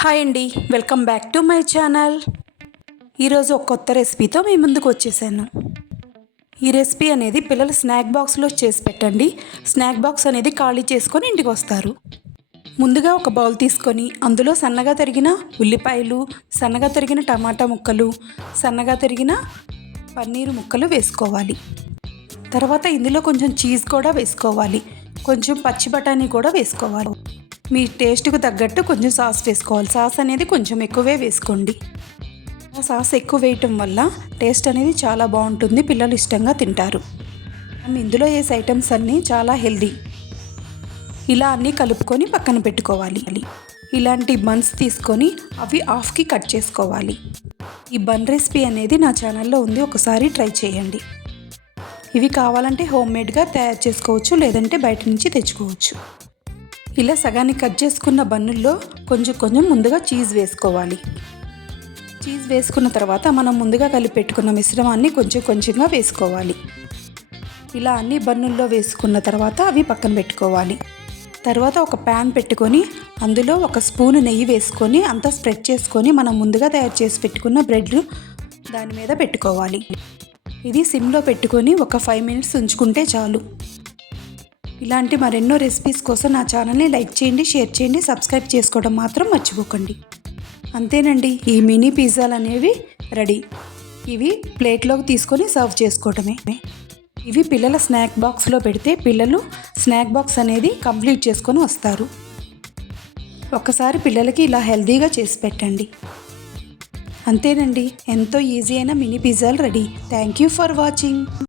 Hi అండి, welcome back to my channel. ఈరోజు ఒక కొత్త రెసిపీతో మీ ముందుకు వచ్చేసాను. ఈ రెసిపీ అనేది పిల్లలు స్నాక్ బాక్స్లో చేసి పెట్టండి. స్నాక్ బాక్స్ అనేది ఖాళీ చేసుకొని ఇంటికి వస్తారు. ముందుగా ఒక బౌల్ తీసుకొని అందులో సన్నగా తరిగిన ఉల్లిపాయలు, సన్నగా తరిగిన టమాటా ముక్కలు, సన్నగా తరిగిన పన్నీరు ముక్కలు వేసుకోవాలి. తర్వాత ఇందులో కొంచెం చీజ్ కూడా వేసుకోవాలి. కొంచెం పచ్చి బఠానీ కూడా వేసుకోవాలి. మీ టేస్ట్కు తగ్గట్టు కొంచెం సాస్ వేసుకోవాలి. సాస్ అనేది కొంచెం ఎక్కువే వేసుకోండి. ఆ సాస్ ఎక్కువ వేయటం వల్ల టేస్ట్ అనేది చాలా బాగుంటుంది, పిల్లలు ఇష్టంగా తింటారు. ఇందులో వేసే ఐటమ్స్ అన్నీ చాలా హెల్దీ. ఇలా అన్నీ కలుపుకొని పక్కన పెట్టుకోవాలి. ఇలాంటి బన్స్ తీసుకొని అవి హాఫ్కి కట్ చేసుకోవాలి. ఈ బన్ రెసిపీ అనేది నా ఛానల్లో ఉంది, ఒకసారి ట్రై చేయండి. ఇవి కావాలంటే హోమ్మేడ్గా తయారు చేసుకోవచ్చు, లేదంటే బయట నుంచి తెచ్చుకోవచ్చు. ఇలా సగాన్ని కట్ చేసుకున్న బన్నుల్లో కొంచెం కొంచెం ముందుగా చీజ్ వేసుకోవాలి. చీజ్ వేసుకున్న తర్వాత మనం ముందుగా కలిపి పెట్టుకున్న మిశ్రమాన్ని కొంచెం కొంచెంగా వేసుకోవాలి. ఇలా అన్ని బన్నుల్లో వేసుకున్న తర్వాత అవి పక్కన పెట్టుకోవాలి. తర్వాత ఒక ప్యాన్ పెట్టుకొని అందులో ఒక స్పూన్ నెయ్యి వేసుకొని అంతా స్ప్రెడ్ చేసుకొని మనం ముందుగా తయారు చేసి పెట్టుకున్న బ్రెడ్ దాని మీద పెట్టుకోవాలి. ఇది సిమ్లో పెట్టుకొని ఒక 5 మినిట్స్ ఉంచుకుంటే చాలు. ఇలాంటి మరెన్నో రెసిపీస్ కోసం నా ఛానల్ని లైక్ చేయండి, షేర్ చేయండి, సబ్స్క్రైబ్ చేసుకోవడం మాత్రం మర్చిపోకండి. అంతేనండి, ఈ మినీ పిజ్జాలు అనేవి రెడీ. ఇవి ప్లేట్లోకి తీసుకొని సర్వ్ చేసుకోవడమే. ఇవి పిల్లల స్నాక్ బాక్స్లో పెడితే పిల్లలు స్నాక్ బాక్స్ అనేది కంప్లీట్ చేసుకొని వస్తారు. ఒక్కసారి పిల్లలకి ఇలా హెల్తీగా చేసి పెట్టండి. అంతేనండి, ఎంతో ఈజీ అయిన మినీ పిజ్జాలు ready. Thank you for watching.